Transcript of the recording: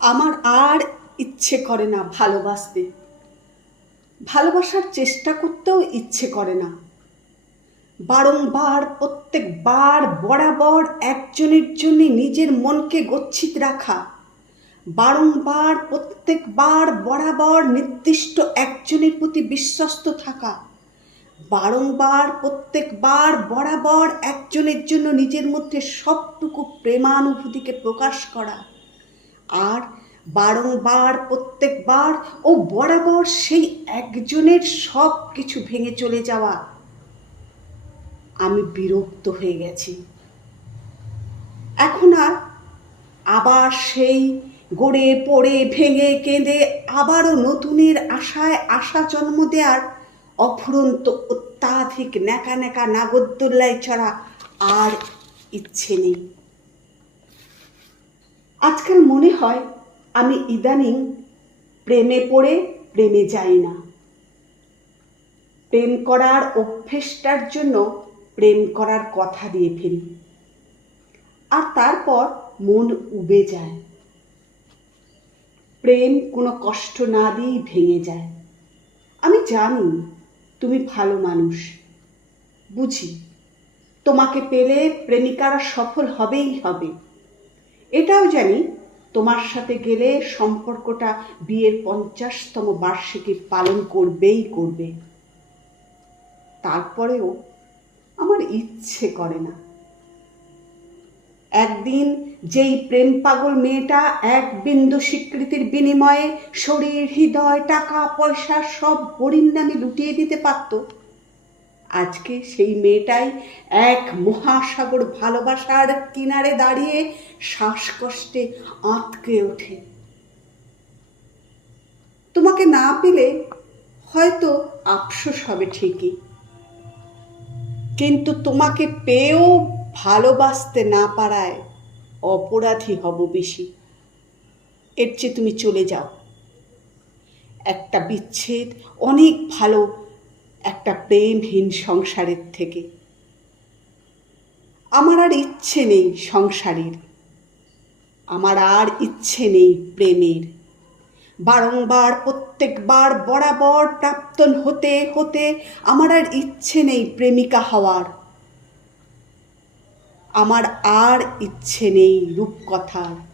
আমার আর ইচ্ছে করে না ভালোবাসতে। ভালোবাসার চেষ্টা করতেও ইচ্ছে করে না। বারংবার, প্রত্যেকবার বরাবর একজনের জন্য নিজের মনকে গচ্ছিত রাখা। বারংবার, প্রত্যেকবার বরাবর নির্দিষ্ট একজনের প্রতি বিশ্বস্ত থাকা। বারংবার, প্রত্যেকবার বরাবর একজনের জন্য নিজের মধ্যে সবটুকু প্রেমানুভূতিকে প্রকাশ করা। আর বারংবার, প্রত্যেকবার ও বরাবর সেই একজনের সব কিছু ভেঙে চলে যাওয়া। আমি বিরক্ত হয়ে গেছি। এখন আর আবার সেই গড়ে পড়ে, ভেঙে কেঁদে, আবারও নতুনের আশায় আশা জন্ম দেওয়ার অফুরন্ত, অত্যাধিক ন্যাকা ন্যাকা নাগরদোল্লায় চড়া আর ইচ্ছে নেই। আজকাল মনে হয় আমি ইদানিং প্রেমে পড়ে প্রেমে যাই না। প্রেম করার অভ্যেসটার জন্য প্রেম করার কথা দিয়ে ফেলি। আর তারপর মন উবে যায়। প্রেম কোনো কষ্ট না দিয়েই ভেঙে যায়। আমি জানি তুমি ভালো মানুষ। বুঝি। তোমাকে পেলে প্রেমিকারা সফল হবেই হবে। এটাও জানি তোমার সাথে গেলে সম্পর্কটা বিয়ের পঞ্চাশতম বার্ষিকী পালন করবেই করবে। তারপরেও আমার ইচ্ছে করে না। একদিন যেই প্রেম পাগল মেয়েটা এক বিন্দু স্বীকৃতির বিনিময়ে শরীর, হৃদয়, টাকা, পয়সা সব হরিণ নামে লুটিয়ে দিতে পারত আজকে সেই মেয়েটাই এক মহাসাগর ভালোবাসার কিনারে দাঁড়িয়ে শ্বাসকষ্টে আঁতকে ওঠে। তোমাকে না পেলে হয়তো আফসোস হবে ঠিকই। কিন্তু তোমাকে পেয়েও ভালোবাসতে না পারায় অপরাধী হব বেশি। এর চেয়ে তুমি চলে যাও। একটা বিচ্ছেদ অনেক ভালো একটা প্রেমহীন সংসারের থেকে। আমার আর ইচ্ছে নেই সংসারের। আমার আর ইচ্ছে নেই প্রেমের। বারংবার, প্রত্যেকবার বরাবর প্রাপ্তন হতে হতে আমার আর ইচ্ছে নেই প্রেমিকা হওয়ার। আমার আর ইচ্ছে নেই রূপকথার।